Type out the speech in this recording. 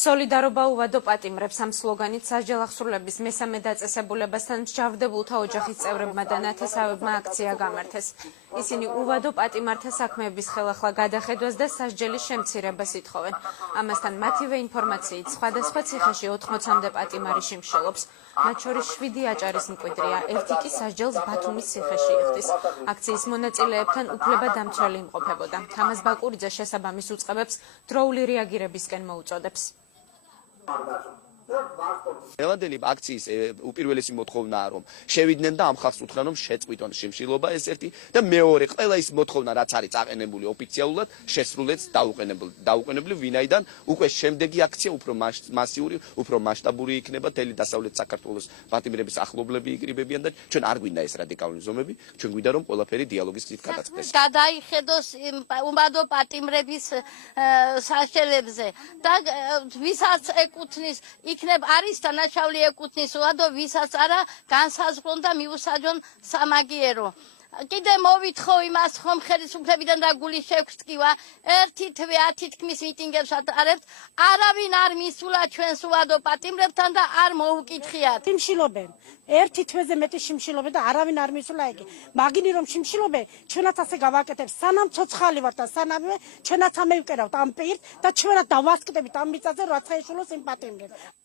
სოლიდარობა უვადო პატიმრებს ამ სლოგანით სასჯელ აღსრულების მესამე დაწესებულებასთან მსჯავრდებულთა ოჯახის წევრებმა და ნათესავებმა აქცია გამართეს. ისინი უვადო პატიმართა საქმეების ხელახლა გადახედვას და სასჯელის შემცირებას ითხოვენ. ამასთან მათივე ინფორმაციით სხვადასხვა ციხეში 80-მდე პატიმარი შიმშილობს. მათ შორის 7 აჭარის მკვიდრია, ერთი კი სასჯელს ბათუმის ციხეში იხდის. აქციის მონაწილეებთან უფლებადამცველი იმყოფებოდა. თამაზ ბაკურიძე შესაბამის უწყებებს დროული რეაგირებისკენ მოუწოდებს. ელანდელი აქციის უპირველესი მოთხოვნაა რომ შევიდნენ და ამ ხალხს უთხრან რომ შეწყვიტონ შიმშილობა ეს ერთი და მეორე ყველა ის მოთხოვნა რაც არის წაყენებული ოფიციალურად შესრულებს დაუყენებლივ ვინაიდან უკვე შემდეგი აქცია უფრო მასიური, უფრო მასშტაბური იქნება თელი დასავლეთ საქართველოს პატიმრების ახლობლები იკრიბებიან და ჩვენ არ გვინდა ეს რადიკალური ზომები, ჩვენ გვინდა რომ ყველაფერი დიალოგის გზით გადაწყდეს. გადაიხედოს უმადო პატიმრების სასჯელებზე და ვისაც ეკუთვნის იქნებ არის დანაშაული ეკუთვნის უადო ვისაც არა განსაზღვრონ და მიუსაჯონ სამაგიერო. კიდე მოვითხოვ იმას ხომ ხელისუფლებიდან და გულის შევქმნივა ერთი თვე 10 თქმის მიტინგებს ატარებთ არავინ არ მისულა ჩვენს უადო პატიმრებთან და არ მოუკითხიათ. შიმშილობენ ერთი თვეზე მეტი შიმშილობენ და არავინ არ მისულა იგი. მაგინი რომ შიმშილობენ ჩვენაც ასე გავაკეთებთ სანამ ცოცხალი ვართ და სანამ ჩვენაც ამევკერავთ ამ პირს და ჩვენაც დავასკდებით ამ მიწაზე რაც შეეშულოს იმ პატიმრებს.